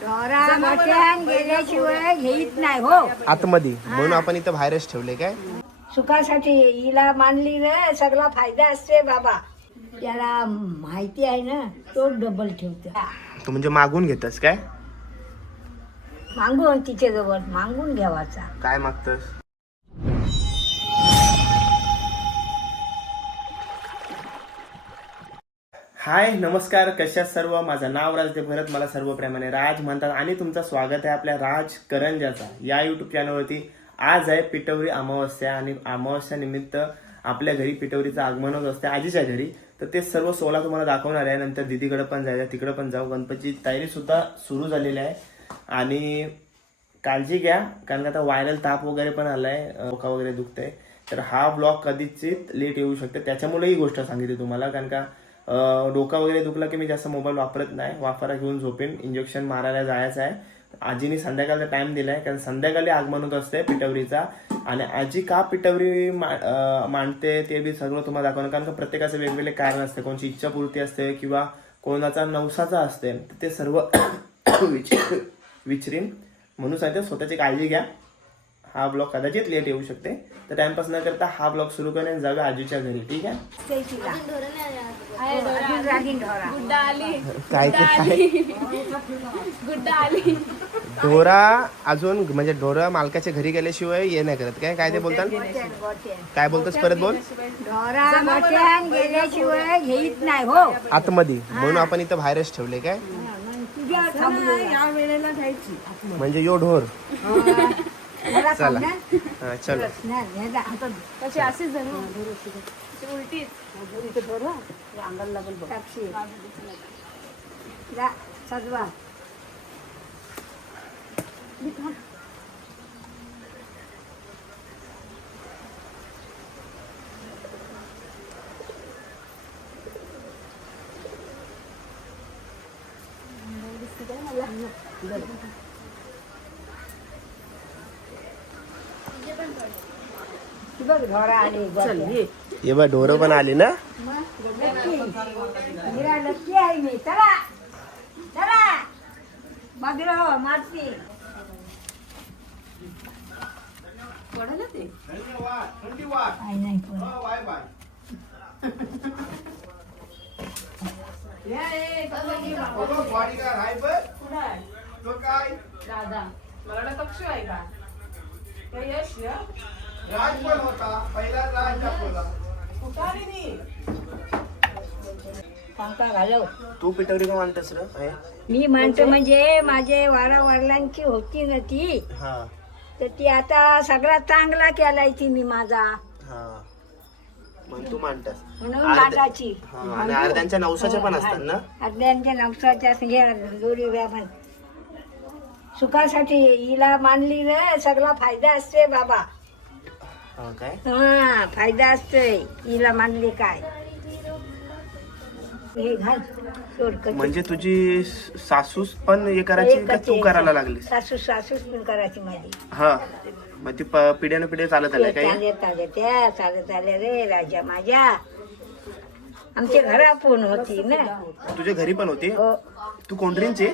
ढोरा मोठ्यान गेल्याशिवाय घेत नाही हो. आतमध्ये. म्हणून आपण इथं बाहेरच ठेवले काय? सुखासाठी हिला मानली ना सगळा फायदा असते बाबा. त्याला माहिती आहे ना तो डबल ठेवतो. तू म्हणजे मागून घेतस काय? मागून तिच्या जवळ मागून घ्यावाचा. काय मागतस? हाय नमस्कार कशा सर्व? माझं नाव राजदेव भरत मला सर्व प्रेमाने राज म्हणतात आणि तुमचं स्वागत आहे आपल्या राज करंजाचा या युट्यूब चॅनलवरती आज आहे पिटवरी अमावस्या आणि अमावस्या निमित्त आपल्या घरी पिटौरीचं आगमन होत असते आजीच्या घरी. तर ते सर्व सोला तुम्हाला दाखवणार आहे. नंतर दिदीकडे पण जायचं तिकडे पण जाऊ. गणपतीची तयारी सुद्धा सुरू झालेली आहे. आणि काळजी घ्या कारण का आता व्हायरल ताप वगैरे पण आलाय डोका वगैरे दुखतंय. तर हा ब्लॉग कधीच लेट येऊ शकते. त्याच्यामुळे ही गोष्ट सांगितली तुम्हाला कारण का डोका वगैरे दुखला की मी जास्त मोबाईल वापरत नाही. वापरा घेऊन झोपेन. इंजेक्शन मारायला जायचं आहे. आजीने संध्याकाळचा टाइम दिलाय. कारण संध्याकाळी आगमन होत असते पिटवरीचा आणि आजी का पिटवरी मांडते ते बी सगळं तुम्हाला दाखवणार. कारण का प्रत्येकाचे वेगवेगळे कारण असते. कोणची इच्छापूर्ती असते किंवा कोणाचा नवसाचा असते. ते सर्व विच- विचरीन. म्हणून सांगते स्वतःची काळजी घ्या. हा ब्लॉग कदाचित लेट येऊ शकते. तर टाइमपास न करता हा ब्लॉग सुरू करेन जाऊया आजीच्या घरी. ठीक आहे? आली. काय ते ढोरा अजून म्हणजे ढोरा मालकाच्या घरी गेल्याशिवाय ये नाही करत. काय काय ते बोलतात. काय बोलतोस परत बोल? गेल्याशिवाय घेत नाही हो. आतमध्ये. म्हणून आपण इथं बाहेरच ठेवले काय? म्हणजे यो ढोर. मला चला. हा, चलो. नाही, नाही, जा. कशी अशीच झाली उलटीच साक्षी. जा, सजवा. बघ ढोरा आले गोट्यात. ये बा ढोरं पण आली ना? नक्की मीरा नक्की आहे मी. चला. चला. बघलो मारती पडलं ते? काय नाही पण. दादा मला वाटलं कक्षू आहे का? ते यश या? कुठं आली ती? पंखा घालव. तू पिठवरी का मानतेस रे? मी म्हणतो म्हणजे माझे वारा वडिलांची होती ना ती. हा. तर ती आता सगळा चांगला केलाय ती मी माझा. हा. मग तू मानतेस. म्हणून हा, आणि अर्ध्यांच्या नवसाच्या पण असतात ना? आदल्यांच्या नवसाच्या हे दोरी व्यापन सुखासाठी हिला मानली ना सगळा फायदा असते बाबा. काय हा फायदा असतोय. हिला मानली काय? हे घाल. म्हणजे तुझी सासूस पण हे करायची का तू. करायला लागलीस? सासू सासूच पण करायची माझी. हा. मग ती प- पिढ्यानं पिढ्या चालत आल्या काय चालत आल्या त्या चालत आल्या रे राजा माझ्या. आमच्या घरा फोन होती ना. तुझ्या घरी पण होती? हो. तू कोंढरींची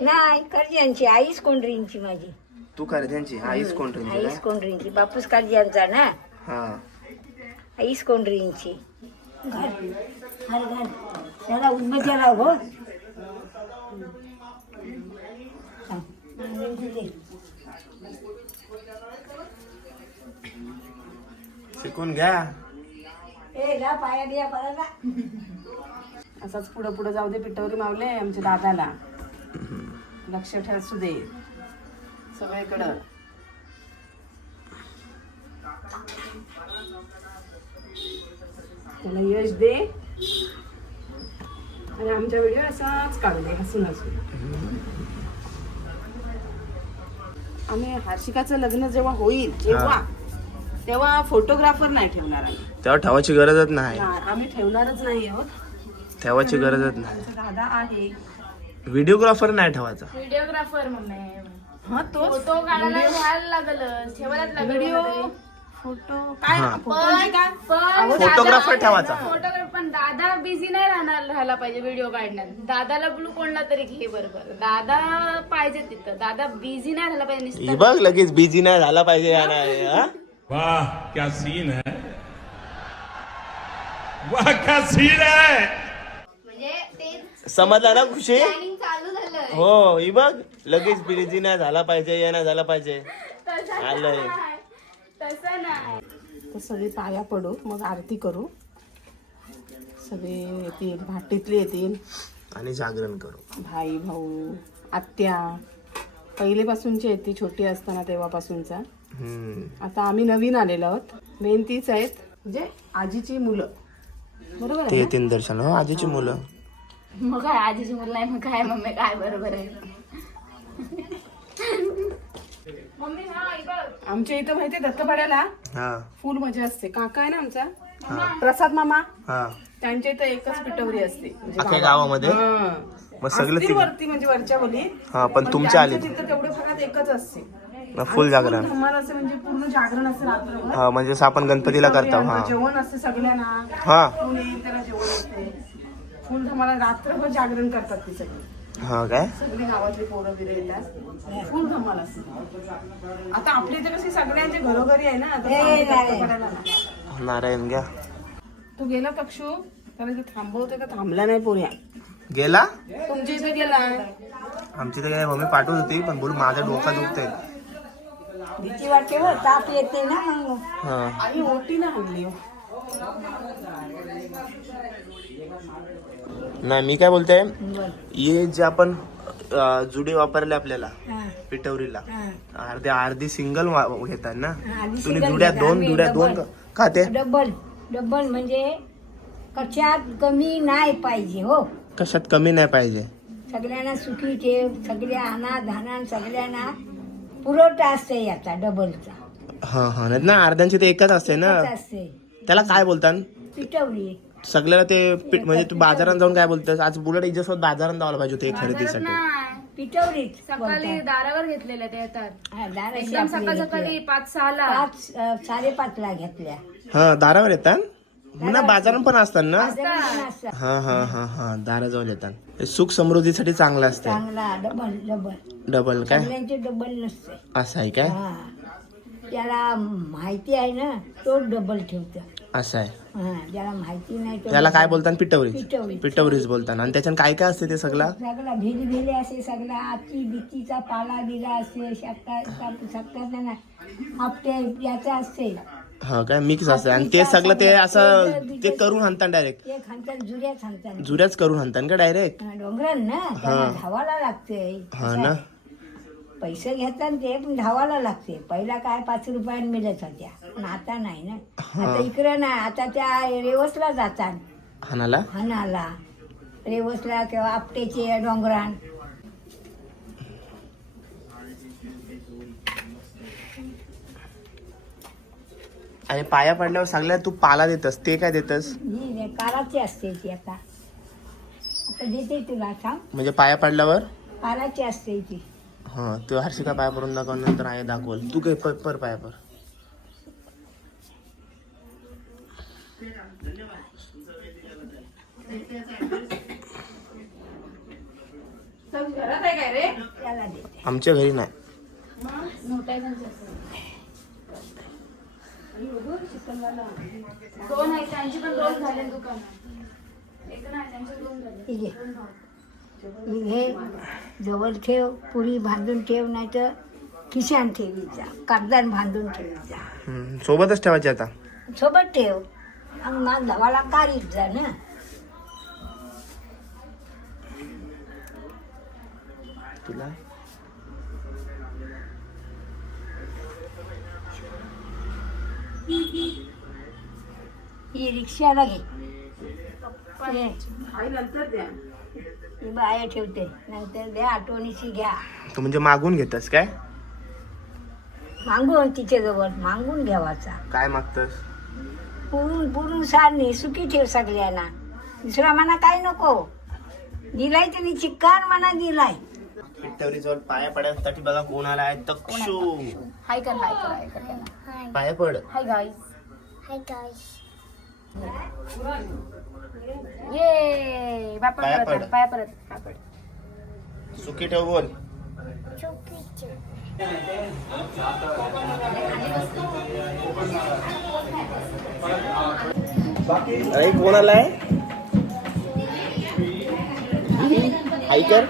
नाही कर्जांची आईच कोंडरींची माझी. तू कर्ध्यांची हा हीच कोंढरींची आईच काय? कोंडरींची बापूस कर्जांचा ना. हा. आईच कोंडरींची घाल घाल घाल. त्याला उन्मत्या लाव हो. हा. शिकून घ्या. ए पाया बिया असाच पुढं पुढं जाऊ दे पिठवरी मावले आमच्या दादाला. लक्ष ठेव असू दे. सगळीकडं. त्याला यश दे. आणि आमच्या व्हिडिओ असाच काढू दे हसून हसून. आम्ही हर्षिकाचं लग्न जेव्हा होईल जेव्हा तेव्हा फोटोग्राफर नाही ठेवणार आम्ही. तेव्हा ठेवायची गरजच नाही. नाही, आम्ही ठेवणारच नाही आहोत. ठेवायची गरजच नाही. दादा आहे. व्हिडिओग्राफर नाही ठेवायचा. Videographer mummy. हा तो फोटो काढायला घ्यायला लागल ठेवायला लागल व्हिडिओ फोटो. काय? हा. फोटोची काय? पण फोटोग्राफर ठेवायचा. फोटोग्राफर पण दादा बिझी नाही राहणार राहायला पाहिजे व्हिडिओ काढण्यात. दादाला बोलू कोणला तरी घे बरोबर दादा पाहिजे तिथं. दादा बिझी नाही राहायला पाहिजे ही बघ लगेच बिझी नाही झाला पाहिजे या नाही हा? वाह क्या सीन है? वाह क्या सीन है? म्हणजे ते समजला ना खुशी? प्लॅनिंग चालू हो ही बघ लगेच बिझी नाही झाला पाहिजे या नाही झाला पाहिजे. आलंय. तसं नाही. तर सगळे पाया पडू मग आरती करू. सगळे येतील भाटीतले येतील. आणि जागरण करू. भाई भाऊ आत्या. पहिलेपासूनची आहे ती छोटी असताना तेव्हापासूनचा. हम्म. आता आम्ही नवीन आलेलो आहोत. मेन तीच आहेत. म्हणजे आजीची मुलं. बरोबर आहे ते? येतील दर्शन. हो आजीची मुलं. मग काय आजीची मुलं आहे मग काय मम्मी काय बरोबर आहे. आमच्या इथं माहितीये दत्तपाड्याला हा. फुल मजा असते. काका आहे ना आमचा? प्रसाद मामा? हा. त्यांच्या इथं एकच पिटवरी असते. म्हणजे अख्ख्या. गावामध्ये? हां. मग सगळं असतील वरती म्हणजे वरच्या बोली हा पण तुमच्या आले तिथं तेवढ्या भागात एकच असते. फुल जागरण. धमाल म्हणजे पूर्ण जागरण असते रात्रभर. हा म्हणजे जसं आपण गणपतीला करतो हा. जेवण असते सगळ्यांना. हा. कोण येईल त्याला जेवण असते. फुल धमाला रात्रभर जागरण करतात ती सगळी. हा काय? सगळी गावातली पोरं बिरं येतात. फुल धमाल असते आता आपल्या इथे कशी सगळ्यांचे घरोघरी आहे ना ना. नारायण. घ्या. तू गेला पक्षू त्याला ते थांबवते का थांबला नाही पोऱ्या? गेला? तुमच्या इथे गेला. आमची तर काय मम्मी पाठवत होती पण बोल माझा डोका दुखतंय. भीती वाटते हो ताप येते ना मग. हा. आणि ओटीनं आणली हो. नाही मी काय बोलतोय बरं. हे जे आपण जुडे वापरले आपल्याला पिटवरीला हा. अर्धे अर्धी सिंगल घेतात ना? तुम्ही जुड्या. दोन जुड्या दोन double. का ते? डबल डबल म्हणजे कशात कमी नाही पाहिजे हो. कशात कमी नाही पाहिजे. सगळ्यांना सुखी ठेव सगळ्या अनाथ धानान सगळ्यांना पुरवठा असते याचा डबलचा हा हा. ना अर्ध्यांची ते एकच असते ना? त्याला काय बोलतात पिटवली सगळ्याला ते पीठ म्हणजे तू बाजारात जाऊन काय बोलतोस? आज बुलेट हिच्यासोबत बाजारात जावं पाहिजे होते खरेदीसाठी. सकाळी दारावर घेतलेल्या ते येतात. हा, एकदम सकाळ पाच सहाला. पाच अं, साडेपाचला घेतल्या. हा दारावर येतात? ना? बाजारात पण असतात. ना. हा हा हा हा दाराजवळ येतात. हे सुख समृद्धीसाठी चांगलं असतं चांगला डबल डबल. डबल काय? सगळ्यांचे डबल नसते. असं आहे काय? हा. त्याला माहिती आहे ना तो डबल ठेवतो. असं आहे. हा ज्याला माहिती नाही तो त्याला काय बोलतात? पिटवरी. पिटवली पिटवरीच बोलतात. आणि त्याच्यात काय काय असते ते सगळं? सगळा भिली भिले असे सगळा. आती बितीचा पाला बिला असते शकता शकता ना आपटे याचा असते. हा काय मिक्स असते. आणि ते सगळं ते असं ते करून हाणतात डायरेक्ट ते खांतात जुऱ्या खांतात. जुऱ्याच करून हाणतात का डायरेक्ट डोंगरान ना त्याला धावायला लागते. हा असं ना. पैसे घेतात ते पण धावायला लागते. पहिला काय पाच रुपयाने मिळत होत्या. पण आता नाही ना. आता इकडं नाही आता त्या रेवसला जातात. हाणाला? हनाला रेवसला किंवा आपटेचे डोंगरान. आणि पाया पडल्यावर सगळ्यात तू पाला देतस. ते काय देतस? ही रे काराची असते ती आता. आता देते तुला सांग म्हणजे पाया पडल्यावर? काराची असते ती. हा तू हर्षिका पाया पडून दाखव नंतर आहे दाखवल. तू काय पर पर पाया पर आमच्या घरी नाही. दोन आहे त्यांची पण दोन झाले दुकान एक नाही त्यांचे दोन झाले. ही घे जवळ ठेव पुरी बांधून ठेव नाही तर खिशान ठेवीचा कागदान बांधून ठेवीचा हम्म, सोबतच ठेवायचे आता? सोबत ठेव. मग धावाला काढीत जा ना. तुला? ही रिक्षाला घे. हे, आई नंतर द्या. ही बाया ठेवते नंतर द्या आठवणीची घ्या. तू म्हणजे मागून घेतस काय? मागून तिच्या जवळ मागून घ्यावाचा. काय मागतस? पुरून पुरून सारणी सुखी ठेव सगळ्यांना. दुसरा म्हणा काय नको? दिलाय त्यांनी चिक्कार म्हणा दिलाय. पिठवरी जवळ पाया पडण्यासाठी बघा कोण आला आहे. तक्षू. हाय कर हाय कर हाय कर. त्यांना. पाया पड. हाय गाईस हाय गाईस ये बाय पाया परत पड. पाया परत. परत. सुखी ठेव बोल. अरे कोण आलाय? ऐकर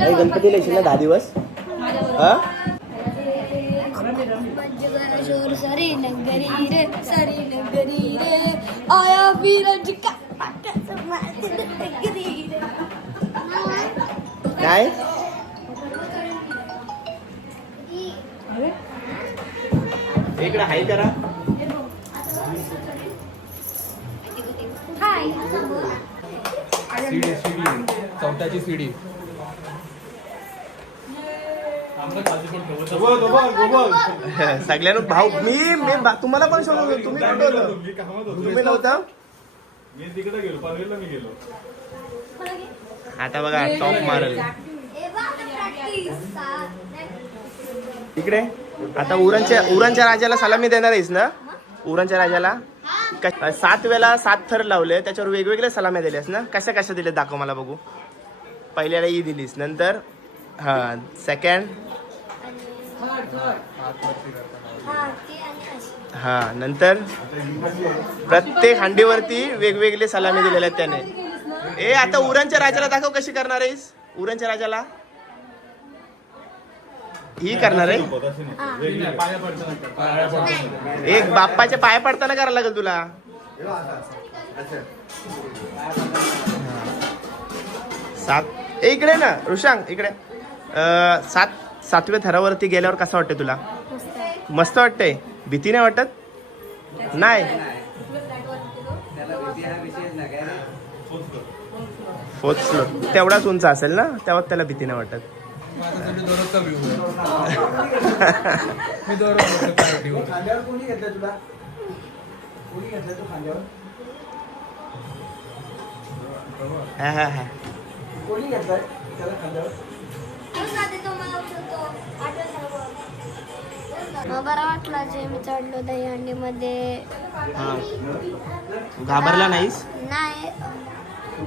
अरे गणपतीला येशील ना दहा दिवस? हा? जोर सरी नगरी रे सरी नगरी रे आया वीरज का नगरी रे काय इकडे हाय करा हाय सीडी सीडी चौथ्याची सीडी सगळ्यांना भाऊ मी मी तुम्हाला पण शोधत होतो. तुम्ही कुठं होता? तुम्ही नव्हता? मी तिकडे गेलो पनवेलला मी गेलो. आता बघा टॉप मारल इकडे. आता उरणच्या उरणच्या राजाला सलामी देणार आहेस ना? उरणच्या राजाला? क- सात वेळा सात थर लावले त्याच्यावर वेगवेगळे सलाम्या दिल्यास ना? कशा कशा दिल्या दाखव मला बघू. पहिल्याला ई दिलीस नंतर हा सेकंड हा नंतर प्रत्येक हांडीवरती वेगवेगळे सलामी दिलेल्या आहेत त्याने. ए आता उरणच्या राजाला दाखव कशी करणार आहेस? उरणच्या राजाला. ही करणार आहे? एक बाप्पाच्या पाय पडताना करायला लागेल तुला. सात इकडे ना ऋषांग इकडे. सात सातव्या थरावरती गेल्यावर कसं वाटतं तुला? मस्त वाटतंय? भीती नाही वाटत? नाही? फोर्थ फ्लोर तेवढाच उंच असेल ना? तेव्हा त्याला भीती नाही वाटत. हा हा हा. बरा वाटला जे मी चढलो दहीहंडीमध्ये. हा घाबरला नाहीस? नाही.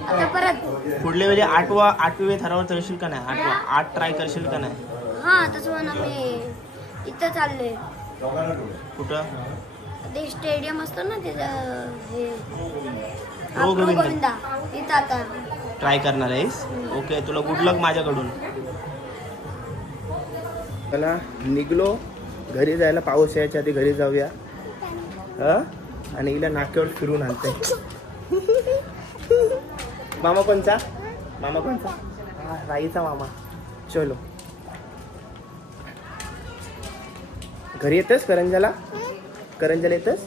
आता परत. पुढल्या वेळी आठवा आठव्या थरावर चढशील का नाही? आठवा आठ ट्राय करशील का नाही? हा तसं म्हणा मी इथं चाललोय. कुठं? ते स्टेडियम असतो ना तिथं हे. हा. गोविंदा. इथं आता. ट्राय करणार आहेस? ओके तुला गुड लक माझ्याकडून. चला निघलो. घरी जायला पाऊस यायच्या आधी घरी जाऊया. हा? आणि हिला नाक्यावर फिरून आणते. मामा कोणचा? मामा कोणचा? हा, राईचा मामा. चलो. घरी येतस करंजाला करंजाला येतस?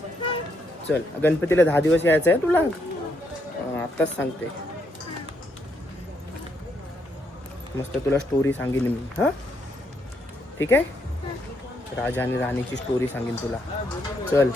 चल गणपतीला दहा दिवस यायचं आहे तुला? आत्ताच सांगते. मस्त तुला स्टोरी सांगेन मी हा? ठीक आहे? राजा आणि राणीची स्टोरी सांगेन तुला. चल.